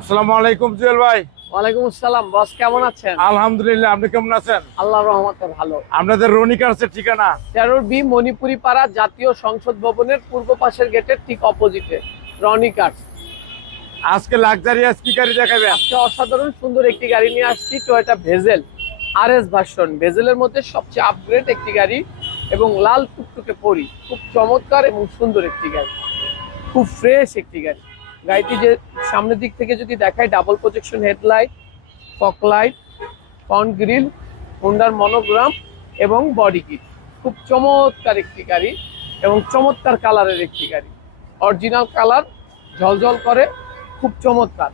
আসসালামু আলাইকুম জুয়েল ভাই। ওয়ালাইকুম আসসালাম বস, কেমন আছেন? আলহামদুলিল্লাহ, আপনি কেমন আছেন? আল্লাহর রহমতে ভালো। আপনাদের রনিকার্সের ঠিকানা 13B মণিপুরি পাড়া জাতীয় সংসদ ভবনের পূর্ব পাশের গেটের ঠিক অপোজিটে রনিকার্স। আজকে লাক্সারিয়াস কি গাড়ি দেখাবেন? আজকে অসাধারণ সুন্দর একটি গাড়ি নিয়ে আসছি, টয়োটা ভেজেল আরএস ভার্সন। ভেজেলের মধ্যে সবচেয়ে আপগ্রেড একটি গাড়ি এবং লাল টুকটুকে পরি, খুব চমৎকার এবং সুন্দর একটি গাড়ি, খুব ফ্রেশ একটি গাড়ি। গাড়িটি যে সামনের দিক থেকে যদি দেখায়, double projection headlight, fog light, front grill, হোন্ডার মনোগ্রাম এবং বডি কিট। খুব চমৎকার একটি গাড়ি এবং চমৎকার কালারের একটি গাড়ি, অরিজিনাল কালার, ঝলঝল করে, খুব চমৎকার।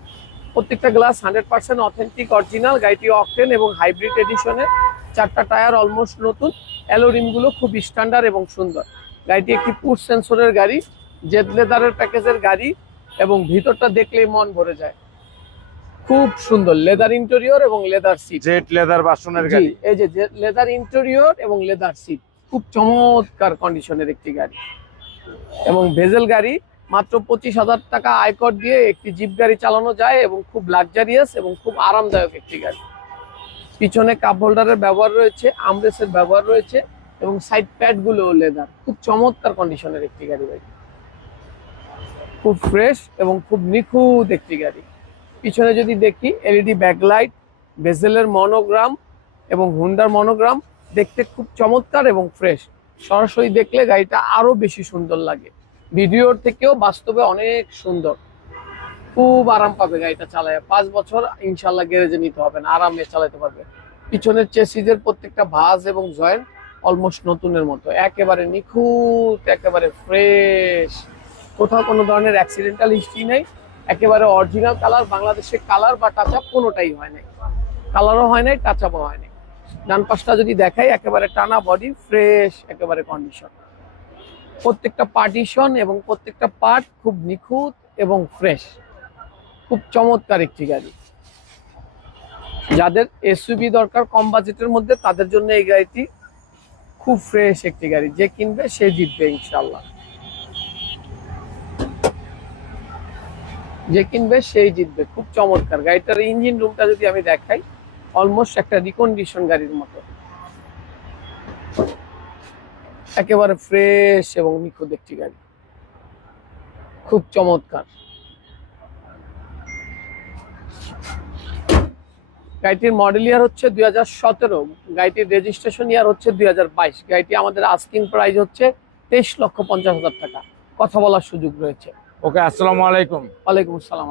প্রত্যেকটা গ্লাস 100% অথেন্টিক অরিজিনাল। গাড়িটি অকটেন এবং হাইব্রিড এডিশনের, 4টা টায়ার অলমোস্ট নতুন, অ্যালোরিমগুলো খুব স্ট্যান্ডার্ড এবং সুন্দর। গাড়িটি একটি পুশ সেন্সরের গাড়ি, জেড লেদারের প্যাকেজের গাড়ি এবং ভিতরটা দেখলেই মন ভরে যায়। খুব সুন্দর লেদার ইন্টেরিয়র এবং লেদার সিট, জেট লেদার বাসনের গাড়ি। এই যে লেদার ইন্টেরিয়র এবং লেদার সিট, খুব চমৎকার কন্ডিশনের একটি গাড়ি এবং ভেজেল গাড়ি। মাত্র 25,000 টাকা আয়কর দিয়ে একটি জিপ গাড়ি চালানো যায় এবং খুব লাক্সারিয়াস এবং খুব আরামদায়ক একটি গাড়ি। পিছনে কাপ হোল্ডারের ব্যবহার রয়েছে, আমরেসের ব্যবহার রয়েছে এবং সাইড প্যাড গুলো লেদার। খুব চমৎকার কন্ডিশনের একটি গাড়ি ভাই, খুব ফ্রেশ এবং খুব নিখুঁত একটি গাড়ি। পিছনে যদি দেখি, এলইডি ব্যাকলাইট, ভেজেলের মনোগ্রাম এবং হুন্ডার মনোগ্রাম, দেখতে খুব চমৎকার এবং ফ্রেশ। সরাসরি দেখলে গাড়িটা আরো বেশি সুন্দর লাগে, ভিডিওর থেকেও বাস্তবে অনেক সুন্দর। খুব আরাম পাবে গাড়িটা চালায়, 5 বছর ইনশাল্লাহ গ্যারেজে নিতে হবে না, আরামে চালাতে পারবে। পিছনের চেসিসের প্রত্যেকটা ভাঁজ এবং জয়েন্ট অলমোস্ট নতুনের মতো, একেবারে নিখুঁত, একেবারে ফ্রেশ, কোথাও কোনো ধরনের অ্যাক্সিডেন্টাল হিস্ট্রি নেই। একেবারে অরিজিনাল কালার, বাংলাদেশে কালার বা টাচ আপ কোনোটাই হয় নাই, কালারও হয় নাই, টাচ আপও হয় নাই। ডান পাশটা যদি দেখাই, একেবারে টানা বডি, ফ্রেশ একেবারে কন্ডিশন। প্রত্যেকটা পার্টিশন এবং প্রত্যেকটা পার্ট খুব নিখুঁত এবং ফ্রেশ, খুব চমৎকার একটি গাড়ি। যাদের এসইউভি দরকার কম বাজেটের মধ্যে, তাদের জন্য এই গাড়িটি খুব ফ্রেশ একটি গাড়ি। যে কিনবে সে জিতবে ইনশাল্লাহ, যে কিনবে সেই জিতবে। খুব চমৎকার গাড়িটার ইঞ্জিন রুমটা যদি আমি দেখাই, অলমোস্ট একটা রিকন্ডিশন গাড়ির মতো, একেবারে ফ্রেশ এবং নিখুঁত একটি গাড়ি, খুব চমৎকার। গাড়িটির মডেল ইয়ার হচ্ছে 2017, গাড়িটির রেজিস্ট্রেশন ইয়ার হচ্ছে 2022। গাড়িটি আমাদের আস্কিং প্রাইস হচ্ছে 23,50,000 টাকা, কথা বলার সুযোগ রয়েছে। ওকে, আসসালামু আলাইকুম। ওয়ালাইকুম আসসালাম।